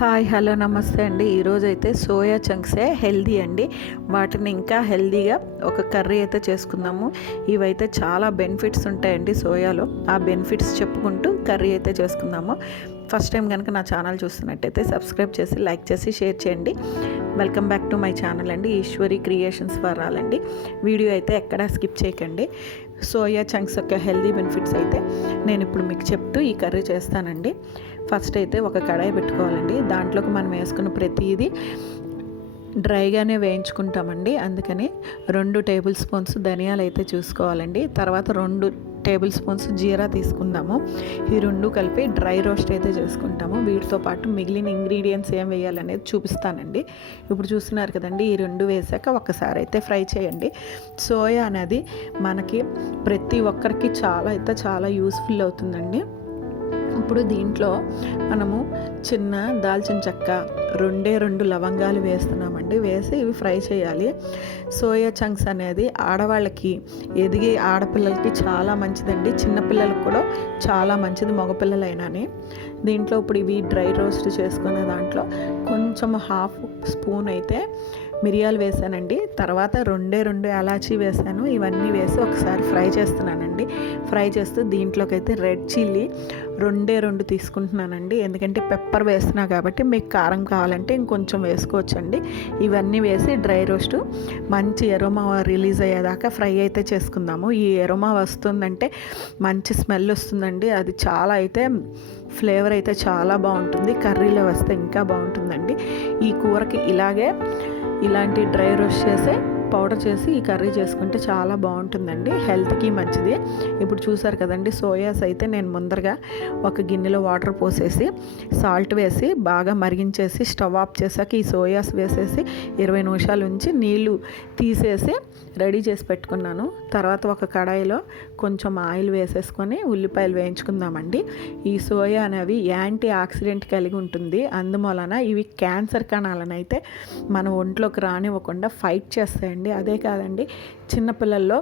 Hi hello నమస్తే అండి. ఈరోజు అయితే సోయా చంక్సే హెల్దీ అండి. వాటిని ఇంకా హెల్దీగా ఒక కర్రీ అయితే చేసుకుందాము. ఇవైతే చాలా బెనిఫిట్స్ ఉంటాయండి సోయాలో. ఆ బెనిఫిట్స్ చెప్పుకుంటూ కర్రీ అయితే చేసుకుందాము. ఫస్ట్ టైం కనుక నా ఛానల్ చూస్తున్నట్టయితే సబ్స్క్రైబ్ చేసి లైక్ చేసి షేర్ చేయండి. Welcome back to my channel అండి. ఈశ్వరి క్రియేషన్స్ వరాలండి వీడియో అయితే ఎక్కడా స్కిప్ చేయకండి. సోయా చంక్స్ యొక్క హెల్దీ బెనిఫిట్స్ అయితే నేను ఇప్పుడు మీకు చెప్తూ ఈ కర్రీ చేస్తానండి. ఫస్ట్ అయితే ఒక కడాయి పెట్టుకోవాలండి. దాంట్లోకి మనం వేసుకున్న ప్రతిదీ డ్రైగానే వేయించుకుంటామండి. అందుకని రెండు టేబుల్ స్పూన్స్ ధనియాలు అయితే చూసుకోవాలండి. తర్వాత రెండు టేబుల్ స్పూన్స్ జీరా తీసుకుందాము. ఈ రెండు కలిపి డ్రై రోస్ట్ అయితే చేసుకుంటాము. వీటితో పాటు మిగిలిన ఇంగ్రీడియంట్స్ ఏం వేయాలనేది చూపిస్తానండి. ఇప్పుడు చూస్తున్నారు కదండి ఈ రెండు వేసాక ఒకసారి అయితే ఫ్రై చేయండి. సోయా అనేది మనకి ప్రతి ఒక్కరికి చాలా అయితే చాలా యూస్ఫుల్ అవుతుందండి. ఇప్పుడు దీంట్లో మనము చిన్న దాల్చిన చెక్క రెండే రెండు లవంగాలు వేస్తున్నామండి. వేసి ఇవి ఫ్రై చేయాలి. సోయా చంక్స్ అనేది ఆడవాళ్ళకి ఎదిగే ఆడపిల్లలకి చాలా మంచిదండి. చిన్నపిల్లలకు కూడా చాలా మంచిది మగపిల్లలైనాని దీంట్లో ఇప్పుడు ఇవి డ్రై రోస్ట్ చేసుకునే దాంట్లో కొంచెం హాఫ్ స్పూన్ అయితే మిరియాలు వేసానండి. తర్వాత రెండే రెండు ఎలాచీ వేసాను. ఇవన్నీ వేసి ఒకసారి ఫ్రై చేస్తున్నానండి. ఫ్రై చేస్తూ దీంట్లోకైతే రెడ్ చిల్లీ రెండే రెండు తీసుకుంటున్నానండి. ఎందుకంటే పెప్పర్ వేస్తున్నా కాబట్టి మీకు కారం కావాలంటే ఇంకొంచెం వేసుకోవచ్చండి. ఇవన్నీ వేసి డ్రై రోస్ట్ మంచి ఎరోమా రిలీజ్ అయ్యేదాకా ఫ్రై అయితే చేసుకుందాము. ఈ ఎరోమా వస్తుందంటే మంచి స్మెల్ వస్తుందండి. అది చాలా అయితే ఫ్లేవర్ అయితే చాలా బాగుంటుంది. కర్రీలో వస్తే ఇంకా బాగుంటుందండి. ఈ కూరకి ఇలాగే ఇలాంటి డ్రై రోస్ట్ చేసే పౌడర్ చేసి ఈ కర్రీ చేసుకుంటే చాలా బాగుంటుందండి. హెల్త్కి మంచిది. ఇప్పుడు చూసారు కదండి సోయాస్ అయితే నేను ముందరగా ఒక గిన్నెలో వాటర్ పోసేసి సాల్ట్ వేసి బాగా మరిగించేసి స్టవ్ ఆఫ్ చేసాక ఈ సోయాస్ వేసేసి ఇరవై నిమిషాలు ఉంచి నీళ్ళు తీసేసి రెడీ చేసి పెట్టుకున్నాను. తర్వాత ఒక కడాయిలో కొంచెం ఆయిల్ వేసేసుకొని ఉల్లిపాయలు వేయించుకుందామండి. ఈ సోయా అనేవి యాంటీ ఆక్సిడెంట్ కలిగి ఉంటుంది. అందువలన ఇవి క్యాన్సర్ కణాలను అయితే మన ఒంట్లోకి రానివ్వకుండా ఫైట్ చేస్తాయండి. అండి అదే కాదండి. చిన్నపిల్లల్లో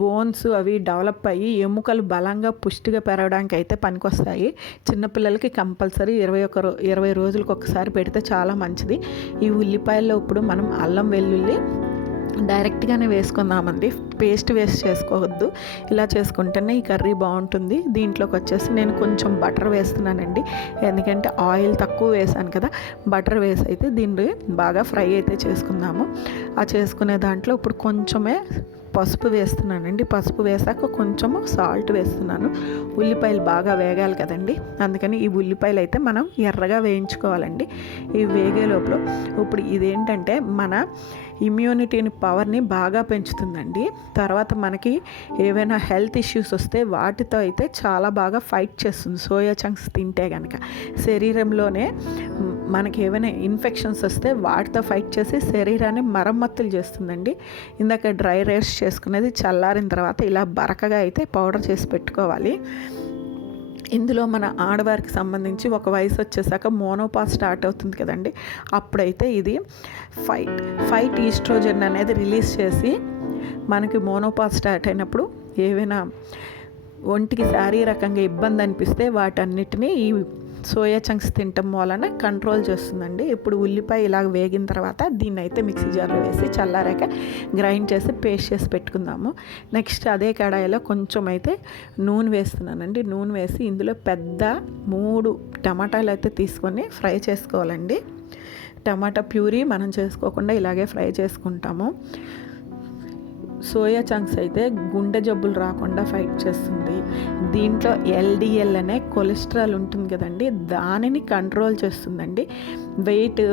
బోన్స్ అవి డెవలప్ అయ్యి ఎముకలు బలంగా పుష్టిగా పెరగడానికి అయితే పనికొస్తాయి చిన్నపిల్లలకి కంపల్సరీ ఇరవై ఒక ఇరవై రోజులకు ఒకసారి పెడితే చాలా మంచిది. ఈ ఉల్లిపాయల్లో ఇప్పుడు మనం అల్లం వెల్లుల్లి డైరెక్ట్గానే వేసుకుందామండి. పేస్ట్ వేస్ట్ చేసుకోవద్దు. ఇలా చేసుకుంటేనే ఈ కర్రీ బాగుంటుంది. దీంట్లోకి వచ్చేసి నేను కొంచెం బటర్ వేస్తున్నానండి. ఎందుకంటే ఆయిల్ తక్కువ వేసాను కదా బటర్ వేసి అయితే దీన్ని బాగా ఫ్రై అయితే చేసుకుందాము. ఆ చేసుకునే దాంట్లో ఇప్పుడు కొంచెమే పసుపు వేస్తున్నానండి. పసుపు వేసాక కొంచెము సాల్ట్ వేస్తున్నాను. ఉల్లిపాయలు బాగా వేగాలి కదండి. అందుకని ఈ ఉల్లిపాయలు అయితే మనం ఎర్రగా వేయించుకోవాలండి. ఈ వేగే లోపల ఇప్పుడు ఇదేంటంటే మన ఇమ్యూనిటీని పవర్ని బాగా పెంచుతుందండి. తర్వాత మనకి ఏవైనా హెల్త్ ఇష్యూస్ వస్తే వాటితో అయితే చాలా బాగా ఫైట్ చేస్తుంది. సోయా చంక్స్ తింటే కనుక శరీరంలోనే మనకి ఏమైనా ఇన్ఫెక్షన్స్ వస్తే వాటితో ఫైట్ చేసి శరీరాన్ని మరమ్మతులు చేస్తుందండి. ఇందాక డ్రై రైస్ చేసుకునేది చల్లారిన తర్వాత ఇలా బరకగా అయితే పౌడర్ చేసి పెట్టుకోవాలి. ఇందులో మన ఆడవారికి సంబంధించి ఒక వయసు వచ్చేసాక మోనోపా స్టార్ట్ అవుతుంది కదండి. అప్పుడైతే ఇది ఫైట్ ఫైట్ ఈస్ట్రోజన్ అనేది రిలీజ్ చేసి మనకి మోనోపా స్టార్ట్ అయినప్పుడు ఏవైనా ఒంటికి శారీరకంగా ఇబ్బంది అనిపిస్తే వాటన్నిటినీ ఈ సోయా చంక్స్ తినటం వలన కంట్రోల్ చేస్తుందండి. ఇప్పుడు ఉల్లిపాయ ఇలా వేగిన తర్వాత దీన్ని అయితే మిక్సీ జార్లో వేసి చల్లారాక గ్రైండ్ చేసి పేస్ట్ చేసి పెట్టుకుందాము. నెక్స్ట్ అదే కడాయిలో కొంచెం అయితే నూనె వేస్తున్నానండి. నూనె వేసి ఇందులో పెద్ద మూడు టమాటాలు అయితే తీసుకొని ఫ్రై చేసుకోవాలండి. టమాటా ప్యూరీ మనం చేసుకోకుండా ఇలాగే ఫ్రై చేసుకుంటాము. సోయా చంక్స్ అయితే గుండె జబ్బులు రాకుండా ఫైట్ చేస్తుంది. దీంట్లో ఎల్డిఎల్ అనే కొలెస్ట్రాల్ ఉంటుంది కదండి దానిని కంట్రోల్ చేస్తుందండి. వెయిట్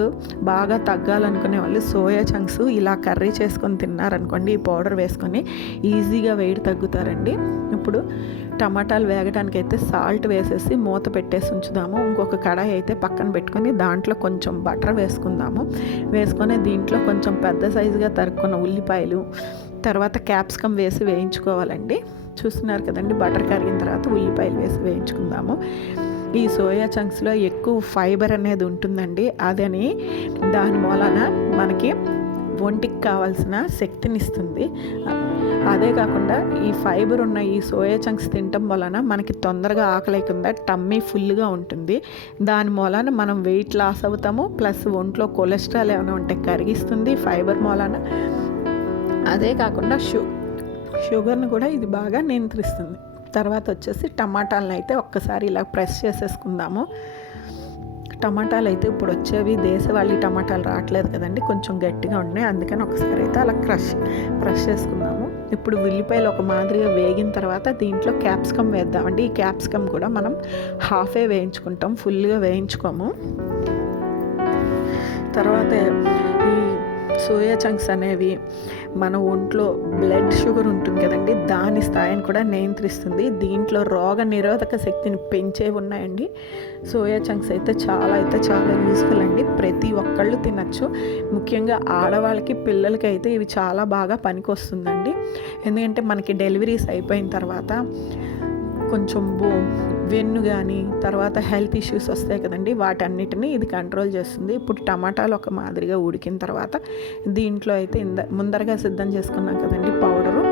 బాగా తగ్గాలనుకునే వాళ్ళు సోయా చంక్స్ ఇలా కర్రీ చేసుకొని తిన్నారనుకోండి ఈ పౌడర్ వేసుకొని ఈజీగా వెయిట్ తగ్గుతారండి. ఇప్పుడు టమాటాలు వేగడానికి అయితే సాల్ట్ వేసేసి మూత పెట్టేసి ఉంచుదాము. ఇంకొక కడాయి అయితే పక్కన పెట్టుకొని దాంట్లో కొంచెం బటర్ వేసుకుందాము. వేసుకొని దీంట్లో కొంచెం పెద్ద సైజుగా తరుక్కున్న ఉల్లిపాయలు తర్వాత క్యాప్సికమ్ వేసి వేయించుకోవాలండి. చూస్తున్నారు కదండి బటర్ కరిగిన తర్వాత ఉల్లిపాయలు వేసి వేయించుకుందాము. ఈ సోయా చంక్స్లో ఎక్కువ ఫైబర్ అనేది ఉంటుందండి. అదని దాని మూలన మనకి ఒంటికి కావాల్సిన శక్తిని ఇస్తుంది. అదే కాకుండా ఈ ఫైబర్ ఉన్న ఈ సోయా చంక్స్ తినటం వలన మనకి తొందరగా ఆకలేకుండా టమ్మీ ఫుల్గా ఉంటుంది. దాని మూలాన మనం వెయిట్ లాస్ అవుతాము ప్లస్ ఒంట్లో కొలెస్ట్రాల్ ఏమైనా ఉంటే కరిగిస్తుంది ఫైబర్ మూలాన. అదే కాకుండా షు షుగర్ని కూడా ఇది బాగా నియంత్రిస్తుంది. తర్వాత వచ్చేసి టమాటాలను అయితే ఒక్కసారి ఇలా ప్రెస్ చేసేసుకుందాము. టమాటాలు అయితే ఇప్పుడు వచ్చేవి దేశవాళీ టమాటాలు రావట్లేదు కదండి కొంచెం గట్టిగా ఉన్నాయి. అందుకని ఒకసారి అయితే అలా క్రష్ క్రష్ చేసుకుందాము. ఇప్పుడు ఉల్లిపాయలు ఒక మాదిరిగా వేగిన తర్వాత దీంట్లో క్యాప్సికమ్ వేద్దామండి. ఈ క్యాప్సికమ్ కూడా మనం హాఫే వేయించుకుంటాం ఫుల్గా వేయించుకోము. తర్వాత సోయా చంక్స్ అనేవి మన ఒంట్లో బ్లడ్ షుగర్ ఉంటుంది కదండి దాని స్థాయిని కూడా నియంత్రిస్తుంది. దీంట్లో రోగ నిరోధక శక్తిని పెంచే ఉన్నాయండి. సోయా చంక్స్ అయితే చాలా అయితే చాలా యూస్ఫుల్ అండి. ప్రతి ఒక్కళ్ళు తినచ్చు. ముఖ్యంగా ఆడవాళ్ళకి పిల్లలకి అయితే ఇవి చాలా బాగా పనికొస్తుందండి. ఎందుకంటే మనకి డెలివరీస్ అయిపోయిన తర్వాత కొంచెం బో వెన్ను కానీ తర్వాత హెల్త్ ఇష్యూస్ వస్తాయి కదండి వాటన్నిటిని ఇది కంట్రోల్ చేస్తుంది. ఇప్పుడు టమాటాలు ఒక మాదిరిగా ఉడికిన తర్వాత దీంట్లో అయితే ఇంద ముందరగా సిద్ధం చేసుకున్నాం కదండి పౌడరు.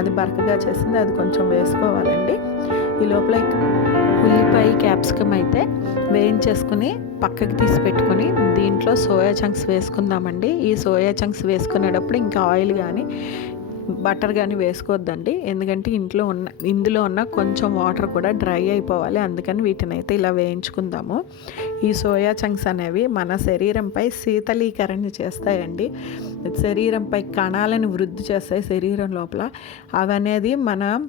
అది బరకగా చేసింది అది కొంచెం వేసుకోవాలండి. ఈ లోపల ఉల్లిపాయ క్యాప్సికమ్ అయితే వేయించేసుకుని పక్కకి తీసి పెట్టుకొని దీంట్లో సోయా చంక్స్ వేసుకుందామండి. ఈ సోయా చంక్స్ వేసుకునేటప్పుడు ఇంకా ఆయిల్ కానీ బటర్ కానీ వేసుకోవద్దండి ఎందుకంటే ఇంట్లో ఉన్న ఇందులో ఉన్న కొంచెం వాటర్ కూడా డ్రై అయిపోవాలి. అందుకని వీటిని అయితే ఇలా వేయించుకుందాము. ఈ సోయా చంక్స్ అనేవి మన శరీరంపై శీతలీకరణ చేస్తాయండి. శరీరంపై కణాలను వృద్ధి చేస్తాయి శరీరం లోపల. అవనేది మన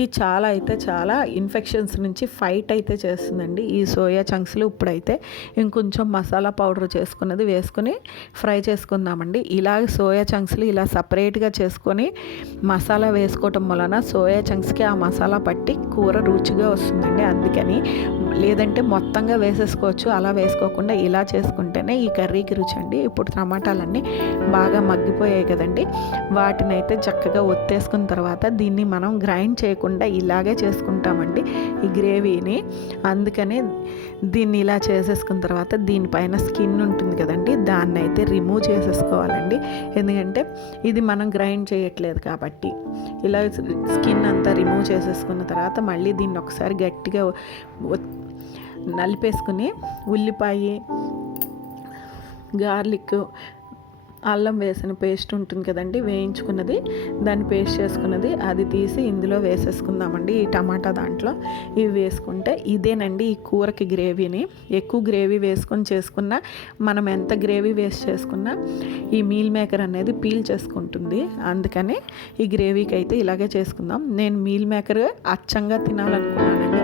కి చాలా అయితే చాలా ఇన్ఫెక్షన్స్ నుంచి ఫైట్ అయితే చేస్తుందండి. ఈ సోయా చంక్స్లు ఇప్పుడైతే ఇంకొంచెం మసాలా పౌడర్ చేసుకున్నది వేసుకొని ఫ్రై చేసుకుందామండి. ఇలా సోయా చంక్స్లు ఇలా సపరేట్గా చేసుకొని మసాలా వేసుకోవటం వలన సోయా చంక్స్కి ఆ మసాలా పట్టి కూర రుచిగా వస్తుందండి. అందుకని లేదంటే మొత్తంగా వేసేసుకోవచ్చు. అలా వేసుకోకుండా ఇలా చేసుకుంటేనే ఈ కర్రీకి రుచి అండి. ఇప్పుడు టమాటాలన్నీ బాగా మగ్గిపోయాయి కదండి. వాటిని అయితే చక్కగా ఒత్తేసుకున్న తర్వాత దీన్ని మనం గ్రైండ్ చేయకుండా ఇలాగే చేసుకుంటామండి. ఈ గ్రేవీని. అందుకని దీన్ని ఇలా చేసేసుకున్న తర్వాత దీనిపైన స్కిన్ ఉంటుంది కదండి. దాన్ని అయితే రిమూవ్ చేసేసుకోవాలండి. ఎందుకంటే ఇది మనం గ్రైండ్ చేయట్లేదు కాబట్టి. ఇలా స్కిన్ అంతా రిమూవ్ చేసేసుకున్న తర్వాత మళ్ళీ దీన్ని ఒకసారి గట్టిగా నలిపేసుకుని ఉల్లిపాయ గార్లిక్ అల్లం వేసిన పేస్ట్ ఉంటుంది కదండి వేయించుకున్నది. దాన్ని పేస్ట్ చేసుకున్నది అది తీసి ఇందులో వేసేసుకుందామండి ఈ టమాటా దాంట్లో. ఇవి వేసుకుంటే ఇదేనండి ఈ కూరకి గ్రేవీని. ఎక్కువ గ్రేవీ వేసుకొని చేసుకున్న మనం ఎంత గ్రేవీ వేస్ట్ చేసుకున్నా ఈ మీల్ మేకర్ అనేది పీల్ చేసుకుంటుంది. అందుకని ఈ గ్రేవీకి అయితే ఇలాగే చేసుకుందాం. నేను మీల్ మేకర్ అచ్చంగా తినాలనుకున్నానండి.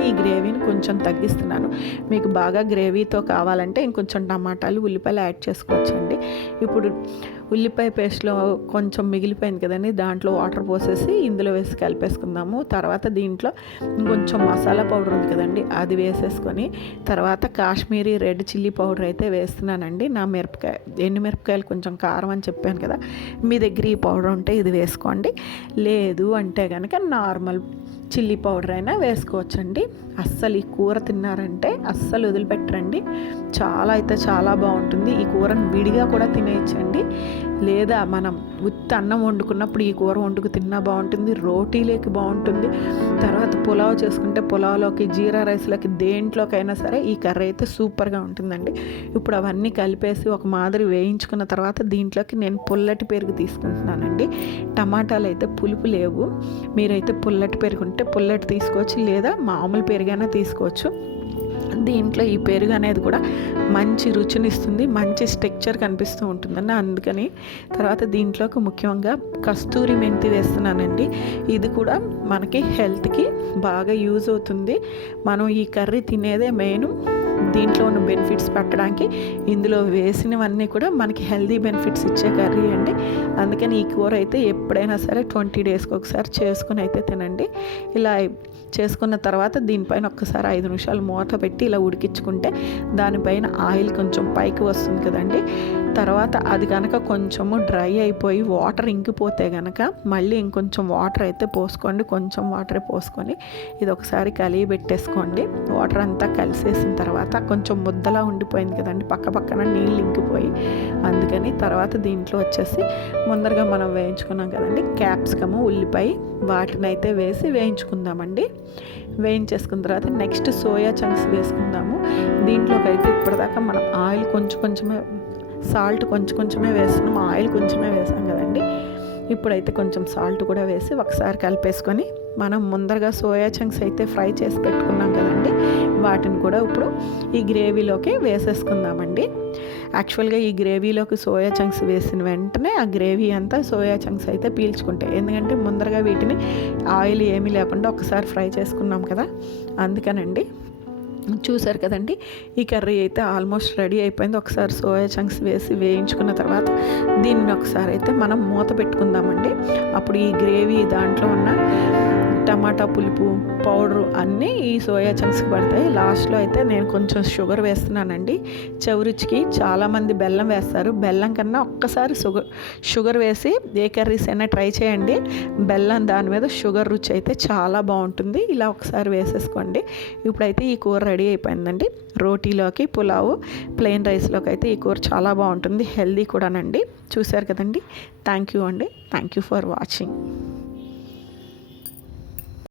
కానీ ఈ గ్రేవీని కొంచెం తగ్గిస్తున్నాను. మీకు బాగా గ్రేవీతో కావాలంటే ఇంకొంచెం టమాటాలు ఉల్లిపాయలు యాడ్ చేసుకోవచ్చండి. ఇప్పుడు ఉల్లిపాయ పేస్ట్లో కొంచెం మిగిలిపోయింది కదండి దాంట్లో వాటర్ పోసేసి ఇందులో వేసి కలిపేసుకుందాము. తర్వాత దీంట్లో కొంచెం మసాలా పౌడర్ ఉంది కదండి అది వేసేసుకొని తర్వాత కాశ్మీరీ రెడ్ చిల్లీ పౌడర్ అయితే వేస్తున్నానండి. నా మిరపకాయ ఎండు మిరపకాయలు కొంచెం కారం అని చెప్పాను కదా మీ దగ్గర ఈ పౌడర్ ఉంటే ఇది వేసుకోండి. లేదు అంటే కనుక నార్మల్ చిల్లీ పౌడర్ అయినా వేసుకోవచ్చండి. అస్సలు ఈ కూర తిన్నారంటే అస్సలు వదిలిపెట్టరండి. చాలా అయితే చాలా బాగుంటుంది. ఈ కూరను విడిగా కూడా తినేయచ్చండి. లేదా మనం ఉత్తి అన్నం వండుకున్నప్పుడు ఈ కూర వండుకు తిన్నా బాగుంటుంది రోటీలోకి బాగుంటుంది. తర్వాత పులావ్ చేసుకుంటే పులావ్లోకి జీరా రైస్లోకి దేంట్లోకైనా సరే ఈ కర్రీ అయితే సూపర్గా ఉంటుందండి. ఇప్పుడు అవన్నీ కలిపేసి ఒక మాదిరి వేయించుకున్న తర్వాత దీంట్లోకి నేను పుల్లటి పెరుగు తీసుకుంటున్నానండి. టమాటాలు అయితే పులుపు లేవు. మీరైతే పుల్లటి పెరుగు ఉంటే పుల్లటి తీసుకోవచ్చు లేదా మామూలు పెరుగైనా తీసుకోవచ్చు. దీంట్లో ఈ పెరుగు అనేది కూడా మంచి రుచినిస్తుంది మంచి స్ట్రక్చర్ కనిపిస్తూ ఉంటుందని అందుకని తర్వాత దీంట్లోకి ముఖ్యంగా కస్తూరి మెంతి వేస్తున్నానండి. ఇది కూడా మనకి హెల్త్కి బాగా యూజ్ అవుతుంది. మనం ఈ కర్రీ తినేదే మెయిన్. దీంట్లో ఉన్న బెనిఫిట్స్ పెట్టడానికి ఇందులో వేసినవన్నీ కూడా మనకి హెల్దీ బెనిఫిట్స్ ఇచ్చే కర్రీ అండి. అందుకని ఈ కూర అయితే ఎప్పుడైనా సరే ట్వంటీ డేస్కి ఒకసారి చేసుకుని అయితే తినండి. ఇలా చేసుకున్న తర్వాత దీనిపైన ఒక్కసారి ఐదు నిమిషాలు మూత పెట్టి ఇలా ఉడికించుకుంటే దానిపైన ఆయిల్ కొంచెం పైకి వస్తుంది కదండి. తర్వాత అది కనుక కొంచెము డ్రై అయిపోయి వాటర్ ఇంకిపోతే కనుక మళ్ళీ ఇంకొంచెం వాటర్ అయితే పోసుకోండి. కొంచెం వాటర్ పోసుకొని ఇది ఒకసారి కలిగి పెట్టేసుకోండి. వాటర్ అంతా కలిసేసిన తర్వాత కొంచెం ముద్దలా ఉండిపోయింది కదండి. పక్క పక్కన నీళ్ళు ఇంకిపోయి. అందుకని తర్వాత దీంట్లో వచ్చేసి ముందరగా మనం వేయించుకున్నాం కదండి. క్యాప్సికము ఉల్లిపాయ వాటిని అయితే వేసి వేయించుకుందామండి. వేయించేసుకున్న తర్వాత నెక్స్ట్ సోయా చంక్స్ వేసుకుందాము. దీంట్లోకి అయితే ఇప్పటిదాకా మనం ఆయిల్ కొంచెం కొంచెమే సాల్ట్ కొంచెం కొంచెమే వేస్తున్నాం. ఆయిల్ కొంచెమే వేసాం కదండి. ఇప్పుడైతే కొంచెం సాల్ట్ కూడా వేసి ఒకసారి కలిపేసుకొని మనం ముందరగా సోయా చంక్స్ అయితే ఫ్రై చేసి పెట్టుకున్నాం కదండి. వాటిని కూడా ఇప్పుడు ఈ గ్రేవీలోకి వేసేసుకుందామండి. యాక్చువల్గా ఈ గ్రేవీలోకి సోయా చంక్స్ వేసిన వెంటనే ఆ గ్రేవీ అంతా సోయా చంక్స్ అయితే పీల్చుకుంటాయి ఎందుకంటే ముందరగా వీటిని ఆయిల్ ఏమీ లేకుండా ఒకసారి ఫ్రై చేసుకున్నాం కదా. అందుకనండి చూసారు కదండి. ఈ కర్రీ అయితే ఆల్మోస్ట్ రెడీ అయిపోయింది. ఒకసారి సోయా చంక్స్ వేసి వేయించుకున్న తర్వాత దీన్ని ఒకసారి అయితే మనం మూత పెట్టుకుందామండి. అప్పుడు ఈ గ్రేవీ దాంట్లో ఉన్న టమాటా పులుపు పౌడరు అన్నీ ఈ సోయా చంక్స్కి పడతాయి. లాస్ట్లో అయితే నేను కొంచెం షుగర్ వేస్తున్నానండి. చౌరుచికి చాలామంది బెల్లం వేస్తారు. బెల్లం కన్నా ఒక్కసారి షుగర్ షుగర్ వేసి ఏ కర్రీస్ అయినా ట్రై చేయండి. బెల్లం దాని మీద షుగర్ రుచి అయితే చాలా బాగుంటుంది. ఇలా ఒకసారి వేసేసుకోండి. ఇప్పుడైతే ఈ కూర రెడీ అయిపోయిందండి. రోటీలోకి పులావు ప్లెయిన్ రైస్లోకి అయితే ఈ కూర చాలా బాగుంటుంది. హెల్దీ కూడానండి. చూశారు కదండి? థ్యాంక్ యూ అండి. Thank you for watching.